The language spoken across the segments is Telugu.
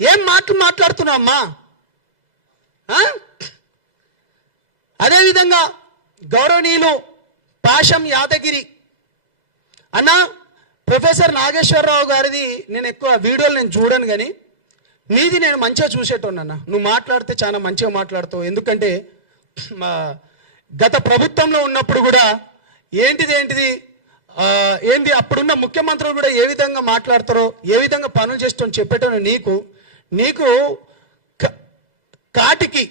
ఏం మాటలు మాట్లాడుతున్నావు అమ్మా? అదేవిధంగా గౌరవనీయులు పాషం యాదగిరి అన్న, ప్రొఫెసర్ నాగేశ్వరరావు గారిది నేను ఎక్కువ వీడియోలు నేను చూడను, కానీ నీది నేను మంచిగా చూసేటోన్నన్నా. నువ్వు మాట్లాడితే చాలా మంచిగా మాట్లాడుతావు. ఎందుకంటే గత ప్రభుత్వంలో ఉన్నప్పుడు కూడా ఏంది అప్పుడున్న ముఖ్యమంత్రులు కూడా ఏ విధంగా మాట్లాడతారో, ఏ విధంగా పనులు చేస్తారో చెప్పేటోను. నీకు కాటికి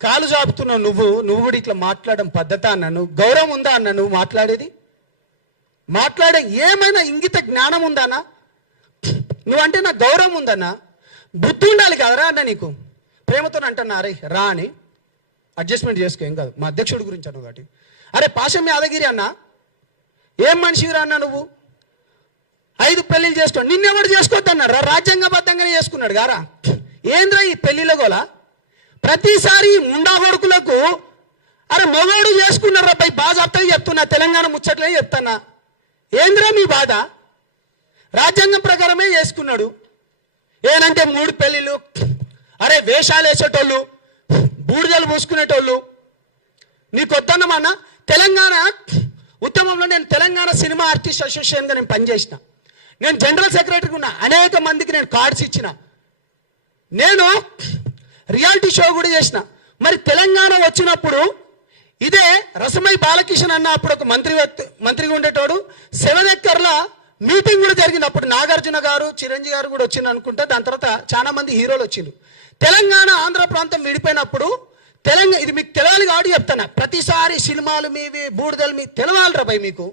కాలు చాపుతున్నావు. నువ్వు కూడా ఇట్లా మాట్లాడడం పద్ధత అన్నాను? గౌరవం ఉందా అన్న? నువ్వు మాట్లాడే ఏమైనా ఇంగిత జ్ఞానం ఉందన్నా? నువ్వంటే నాకు గౌరవం ఉందన్నా, బుద్ధి ఉండాలి కదరా అన్న. నీకు ప్రేమతో అంటున్నా, అరే రా అని అడ్జస్ట్మెంట్ చేసుకో, ఏం కాదు. మా అధ్యక్షుడి గురించి అన్న ఒకటి. అరే పాషం యాదగిరి అన్న, ఏం మనిషిరా అన్న నువ్వు? 5 పెళ్ళిళ్ళు చేసుకో. నిన్నెవడు చేసుకోవద్దన్నారా? రాజ్యాంగబద్ధంగానే చేసుకున్నాడు గారా. ఏంద్రా ఈ పెళ్ళిళ్ళ గోలా? ప్రతిసారి ముండా కొడుకులకు అరే మొగోడు చేసుకున్నారా పై బాగా అర్థం చెప్తున్నా, తెలంగాణ ముచ్చట్లే చెప్తానా. ఏంద్రా మీ బాధ? రాజ్యాంగం ప్రకారమే చేసుకున్నాడు. ఏనంటే 3 పెళ్ళిళ్ళు, అరే వేషాలు వేసేటోళ్ళు, బూడిదలు పూసుకునేటోళ్ళు. నీకు వద్దన్నమన్నా? తెలంగాణ ఉద్యమంలో నేను తెలంగాణ సినిమా ఆర్టిస్ట్ అసోసియేషన్గా నేను పనిచేసిన. నేను జనరల్ సెక్రటరీగా ఉన్నా. అనేక మందికి నేను కార్డ్స్ ఇచ్చిన. నేను రియాలిటీ షో కూడా చేసిన. మరి తెలంగాణ వచ్చినప్పుడు ఇదే రసమై బాలకిషన్ అన్న అప్పుడు ఒక మంత్రిగా ఉండేటోడు 7 ఎకర్ల మీటింగ్ కూడా జరిగింది. అప్పుడు నాగార్జున గారు, చిరంజీవి గారు కూడా వచ్చింది అనుకుంటా. దాని తర్వాత చాలా మంది హీరోలు వచ్చిండ్రు. తెలంగాణ ఆంధ్ర ప్రాంతం విడిపోయినప్పుడు ఇది మీకు తెలవాలి కాబట్టి చెప్తాను. ప్రతిసారి సినిమాలు మీవి, బూడిదలు మీ తెలవాలిరా భయ్. మీకు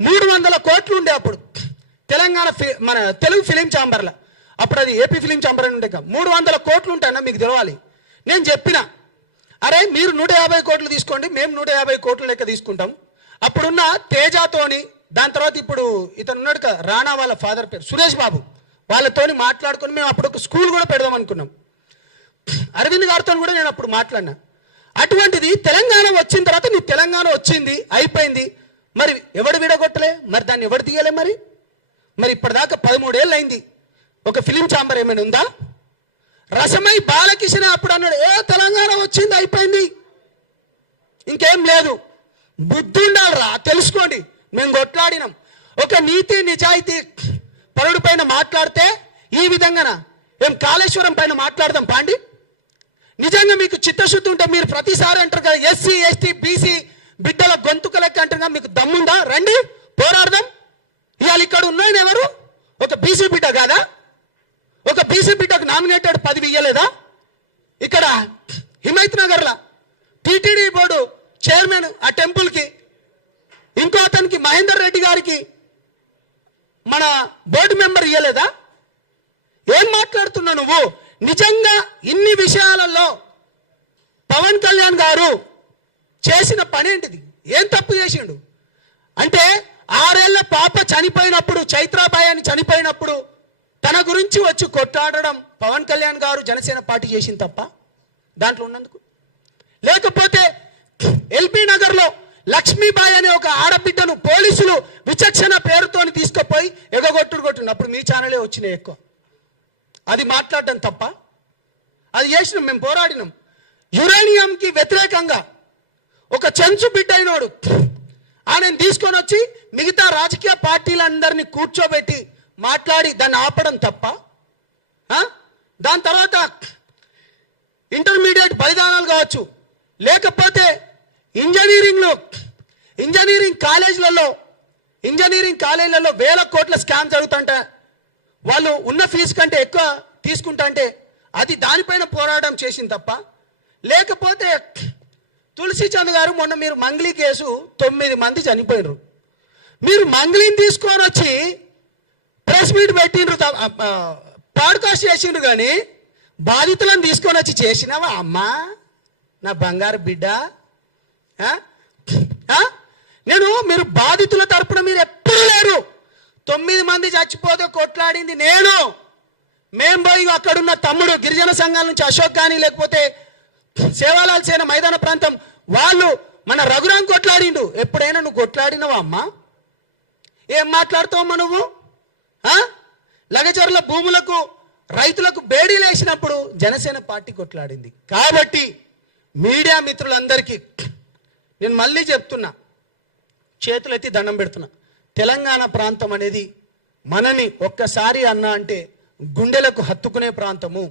300 కోట్లు ఉండే అప్పుడు తెలంగాణ మన తెలుగు ఫిలిం ఛాంబర్లో. అప్పుడు అది ఏపీ ఫిలిం ఛాంబర్ అని ఉండే. 300 కోట్లు ఉంటాయన్నా, మీకు తెలవాలి. నేను చెప్పిన, అరే మీరు 150 కోట్లు తీసుకోండి, మేము 150 కోట్ల లెక్క తీసుకుంటాం. అప్పుడున్న తేజాతోని, దాని తర్వాత ఇప్పుడు ఇతను ఉన్నాడు కదా రాణా వాళ్ళ ఫాదర్ పేరు సురేష్ బాబు, వాళ్ళతోని మాట్లాడుకొని మేము అప్పుడు ఒక స్కూల్ కూడా పెడదాం అనుకున్నాం. అరవింద్ గారితో కూడా నేను అప్పుడు మాట్లాడినా. అటువంటిది తెలంగాణ వచ్చిన తర్వాత నీ తెలంగాణ వచ్చింది, అయిపోయింది. మరి ఎవడు విడగొట్టలే? మరి దాన్ని ఎవడు తీయలే? మరి ఇప్పటిదాకా 13 ఏళ్ళు అయింది. ఒక ఫిలిం ఛాంబర్ ఏమైనా ఉందా? రసమై బాలకిషన్ అప్పుడు అన్నాడు, తెలంగాణ వచ్చింది, అయిపోయింది, ఇంకేం లేదు. బుద్ధి ఉండాలిరా, తెలుసుకోండి. మేము కొట్లాడినాం. ఒక నీతి నిజాయితీ పరుడు పైన మాట్లాడితే ఈ విధంగా ఏం కాళేశ్వరం పైన మాట్లాడదాం పాండి? నిజంగా మీకు చిత్తశుద్ధి ఉంటే మీరు ప్రతిసారి అంటారు కదా ఎస్సీ ఎస్టీ బీసీ బిడ్డల గొంతుక లెక్క అంటారు. మీకు దమ్ముందా? రండి పోరాడదాం. ఇవాళ ఇక్కడ ఉన్నాయని ఎవరు? ఒక బీసీ బిడ్డ కాదా? ఒక బీసీ బిడ్డకు నామినేటెడ్ పదవి ఇయ్యలేదా? ఇక్కడ హిమైత్ నగర్లో టీటీడీ బోర్డు చైర్మన్ ఆ టెంపుల్కి, ఇంకో అతనికి మహేందర్ రెడ్డి గారికి మన బోర్డు మెంబర్ ఇయ్యలేదా? ఏం మాట్లాడుతున్నావు నువ్వు? నిజంగా ఇన్ని విషయాలలో పవన్ కళ్యాణ్ గారు చేసిన పని ఏంటిది? ఏం తప్పు చేసిండు అంటే 6 ఏళ్ల పాప చనిపోయినప్పుడు, చైత్రాబాయి అని చనిపోయినప్పుడు తన గురించి వచ్చి కొట్లాడడం పవన్ కళ్యాణ్ గారు జనసేన పార్టీ చేసిన తప్ప దాంట్లో ఉన్నందుకు? లేకపోతే ఎల్బీ నగర్లో లక్ష్మీబాయి అనే ఒక ఆడబిడ్డను పోలీసులు విచక్షణ పేరుతోని తీసుకుపోయి కొట్టినప్పుడు మీ ఛానలే వచ్చినాయి ఎక్కువ. అది మాట్లాడడం తప్ప? అది చేసినాం, మేము పోరాడినాం. యురేనియంకి వ్యతిరేకంగా ఒక చెంచు బిడ్డ అయినోడు ఆయన తీసుకొని వచ్చి మిగతా రాజకీయ పార్టీలందరినీ కూర్చోబెట్టి మాట్లాడి దాన్ని ఆపడం తప్ప? దాని తర్వాత ఇంటర్మీడియట్ బలిదానాలు కావచ్చు, లేకపోతే ఇంజనీరింగ్ కాలేజీలలో 1000 కోట్ల స్కామ్ జరుగుతుంటే వాళ్ళు ఉన్న ఫీజు కంటే ఎక్కువ తీసుకుంటా అంటే అది దానిపైన పోరాటం చేసింది తప్ప? లేకపోతే తులసి చంద్ గారు మొన్న మీరు మంగ్లీ కేసు 9 మంది చనిపోయినరు. మీరు మంగ్లీని తీసుకొని వచ్చి ప్రెస్ మీట్ పెట్టిండ్రు, పాడ్కాస్ట్ చేసిండ్రు, కానీ బాధితులను తీసుకొని వచ్చి చేసినావా అమ్మా నా బంగారు బిడ్డ? మీరు బాధితుల తరపున మీరు ఎప్పుడు లేరు. 9 మంది చచ్చిపోతే కొట్లాడింది నేను. మేం పోయి అక్కడున్న తమ్ముడు గిరిజన సంఘాల నుంచి అశోక్ కానీ, లేకపోతే సేవాలాల్ సేన మైదాన ప్రాంతం వాళ్ళు మన రఘురాం కొట్లాడిండు. ఎప్పుడైనా నువ్వు కొట్లాడినవా అమ్మా? ఏం మాట్లాడుతావమ్మా నువ్వు? లగచర్ల భూములకు రైతులకు బేడీలు వేసినప్పుడు జనసేన పార్టీ కొట్లాడింది. కాబట్టి మీడియా మిత్రులందరికీ నేను మళ్ళీ చెప్తున్నా, చేతులెత్తి దండం పెడుతున్నా, తెలంగాణ ప్రాంతం అనేది మనని ఒక్కసారి అన్నా అంటే గుండెలకు హత్తుకునే ప్రాంతము,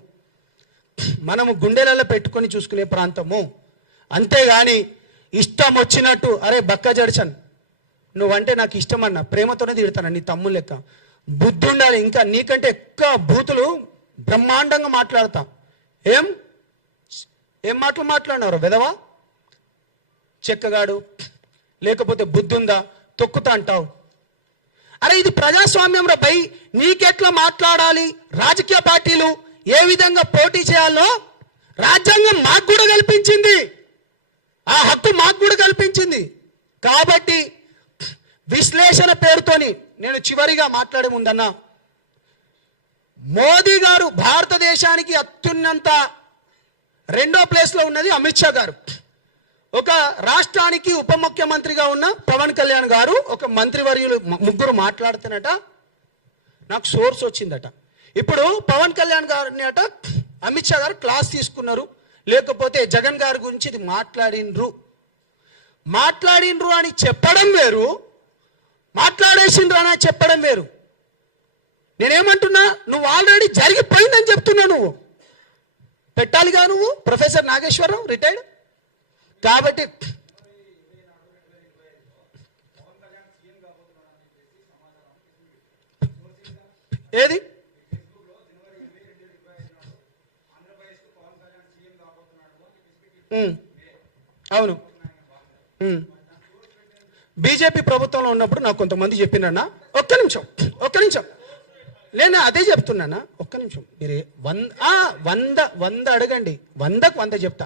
మనము గుండెలలో పెట్టుకొని చూసుకునే ప్రాంతము. అంతేగాని ఇష్టం వచ్చినట్టు అరే బక్క జడ్సన్ నువ్వంటే నాకు ఇష్టం అన్న ప్రేమతోనే తిడతాను, నీ తమ్ముడు లెక్క బుద్ధి ఉండాలి. ఇంకా నీకంటే ఎక్కువ బూతులు బ్రహ్మాండంగా మాట్లాడతా. ఏం మాటలు మాట్లాడినారు వెదవా, చెక్కగాడు, లేకపోతే బుద్ధి ఉందా, తొక్కుతా అంటావు. అరే ఇది ప్రజాస్వామ్యం రా భయ్, నీకెట్లా మాట్లాడాలి, రాజకీయ పార్టీలు ఏ విధంగా పోటీ చేయాలో రాజ్యాంగం మాకు కూడా కల్పించింది, ఆ హక్కు మాకు కూడా కల్పించింది. కాబట్టి విశ్లేషణ పేరుతోని నేను చివరిగా మాట్లాడే ముందన్నా, మోదీ గారు భారతదేశానికి అత్యున్నత 2వ ప్లేస్లో ఉన్నది అమిత్ షా గారు. ఒక రాష్ట్రానికి ఉప ముఖ్యమంత్రిగా ఉన్న పవన్ కళ్యాణ్ గారు, ఒక మంత్రివర్యులు ముగ్గురు మాట్లాడుతున్నట నాకు సోర్స్ వచ్చిందట. ఇప్పుడు పవన్ కళ్యాణ్ గారిని అట అమిత్ షా గారు క్లాస్ తీసుకున్నారు, లేకపోతే జగన్ గారి గురించి ఇది మాట్లాడిండ్రు అని చెప్పడం వేరు, మాట్లాడేసిండ్రు అని చెప్పడం వేరు. నేనేమంటున్నా, నువ్వు ఆల్రెడీ జరిగిపోయిందని చెప్తున్నా. నువ్వు పెట్టాలిగా, నువ్వు ప్రొఫెసర్ నాగేశ్వరరావు రిటైర్డ్. కాబట్టి ఏది అవును, బీజేపీ ప్రభుత్వంలో ఉన్నప్పుడు నాకు కొంతమంది చెప్పినన్నా, ఒక్క నిమిషం నేను అదే చెప్తున్నానా, ఒక్క నిమిషం. మీరు 100 అడగండి, 100కు 100 చెప్తా.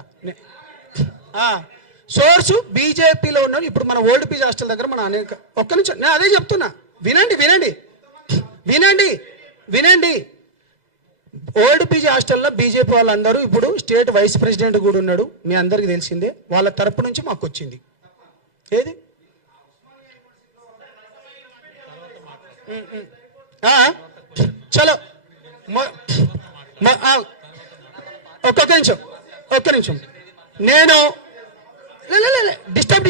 సోర్సు బీజేపీలో ఉన్నాడు. ఇప్పుడు మన ఓల్డ్ పీజీ హాస్టల్ దగ్గర మన అనేక, ఒక్క నిమిషం నేను అదే చెప్తున్నా, వినండి. ఓల్డ్ పీజీ హాస్టల్లో బీజేపీ వాళ్ళందరూ ఇప్పుడు స్టేట్ వైస్ ప్రెసిడెంట్ కూడా ఉన్నాడు, మీ అందరికీ తెలిసిందే. వాళ్ళ తరపు నుంచి మాకు వచ్చింది. ఏది చలో ఒక్క నిమిషం నేను డిస్టర్బ్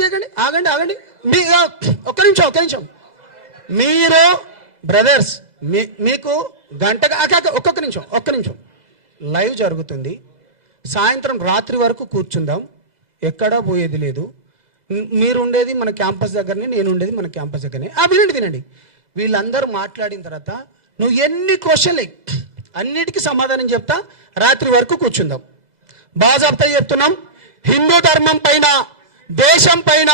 చేయకండి, ఆగండి. మీ ఒక్క నిమిషం మీరు బ్రదర్స్, మీకు గంటగా ఒక్క నిమిషం లైవ్ జరుగుతుంది. సాయంత్రం రాత్రి వరకు కూర్చుందాం, ఎక్కడా పోయేది లేదు. మీరు ఉండేది మన క్యాంపస్ దగ్గరనే, నేను ఉండేది మన క్యాంపస్ దగ్గరనే. వినండి. వీళ్ళందరూ మాట్లాడిన తర్వాత నువ్వు ఎన్ని క్వశ్చన్లు అన్నిటికీ సమాధానం చెప్తా. రాత్రి వరకు కూర్చుందాం. బాజాబ్తా చెప్తున్నాం, హిందూ ధర్మం పైన, దేశం పైన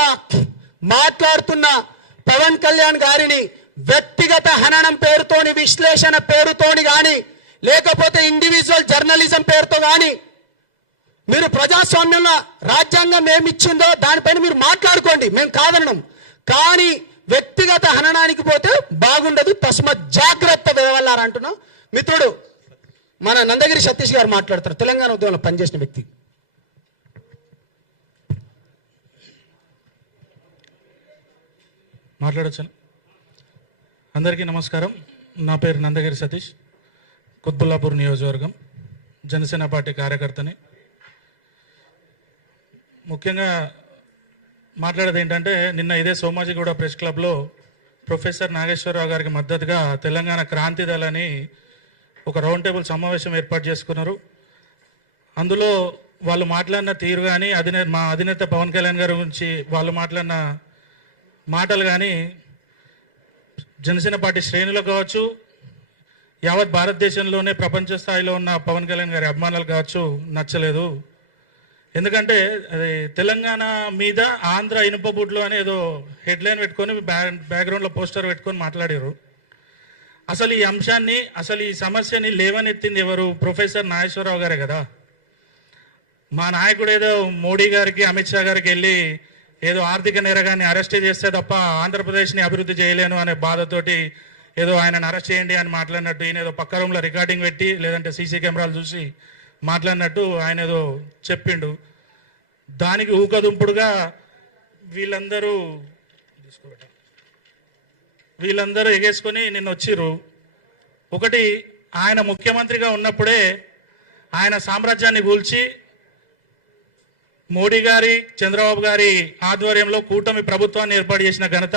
మాట్లాడుతున్న పవన్ కళ్యాణ్ గారిని వ్యక్తిగత హననం పేరుతోని, విశ్లేషణ పేరుతోని కానీ, లేకపోతే ఇండివిజువల్ జర్నలిజం పేరుతో కానీ మీరు ప్రజాస్వామ్యంలో రాజ్యాంగం ఏమిచ్చిందో దానిపైన మీరు మాట్లాడుకోండి, మేము కాదనడం. కానీ వ్యక్తిగత హననానికి పోతే బాగుండదు, తస్మత్ జాగ్రత్త వెదవల్లారా అంటున్నాం. మిత్రుడు మన నందగిరి సతీష్ గారు మాట్లాడతారు, తెలంగాణ ఉద్యమంలో పనిచేసిన వ్యక్తి. మాట్లాడొచ్చాను. అందరికీ నమస్కారం. నా పేరు నందగిరి సతీష్, కుత్బుల్లాపూర్ నియోజకవర్గం, జనసేన పార్టీ కార్యకర్తని. ముఖ్యంగా మాట్లాడేది ఏంటంటే, నిన్న ఇదే సోమాజిగూడ ప్రెస్ క్లబ్లో ప్రొఫెసర్ నాగేశ్వరరావు గారికి మద్దతుగా తెలంగాణ క్రాంతి దళని ఒక రౌండ్ టేబుల్ సమావేశం ఏర్పాటు చేసుకున్నారు. అందులో వాళ్ళు మాట్లాడిన తీరు కానీ, మా అధినేత పవన్ కళ్యాణ్ గారి గురించి వాళ్ళు మాట్లాడిన మాటలు కానీ జనసేన పార్టీ శ్రేణులకు కావచ్చు, యావత్ భారతదేశంలోనే ప్రపంచ స్థాయిలో ఉన్న పవన్ కళ్యాణ్ గారి అభిమానులు కావచ్చు నచ్చలేదు. ఎందుకంటే అది తెలంగాణ మీద ఆంధ్ర ఇనుప బూట్లు అని ఏదో హెడ్లైన్ పెట్టుకొని బ్యాక్గ్రౌండ్లో పోస్టర్ పెట్టుకొని మాట్లాడారు. అసలు ఈ అంశాన్ని, అసలు ఈ సమస్యని లేవనెత్తింది ఎవరు? ప్రొఫెసర్ నాగేశ్వరరావు గారే కదా. మా నాయకుడు ఏదో మోడీ గారికి, అమిత్ షా గారికి వెళ్ళి ఏదో ఆర్థిక నేరగాన్ని అరెస్ట్ చేస్తే తప్ప ఆంధ్రప్రదేశ్ని అభివృద్ధి చేయలేను అనే బాధతోటి ఏదో ఆయనను అరెస్ట్ చేయండి అని మాట్లాడినట్టు, ఈయన ఏదో పక్క రూమ్లో రికార్డింగ్ పెట్టి లేదంటే సీసీ కెమెరాలు చూసి మాట్లాడినట్టు ఆయన ఏదో చెప్పిండు. దానికి ఊకదుంపుడుగా వీళ్ళందరూ ఎగేసుకొని నిన్న వచ్చిర్రు. ఒకటి, ఆయన ముఖ్యమంత్రిగా ఉన్నప్పుడే ఆయన సామ్రాజ్యాన్ని కూల్చి మోడీ గారి చంద్రబాబు గారి ఆధ్వర్యంలో కూటమి ప్రభుత్వాన్ని ఏర్పాటు చేసిన ఘనత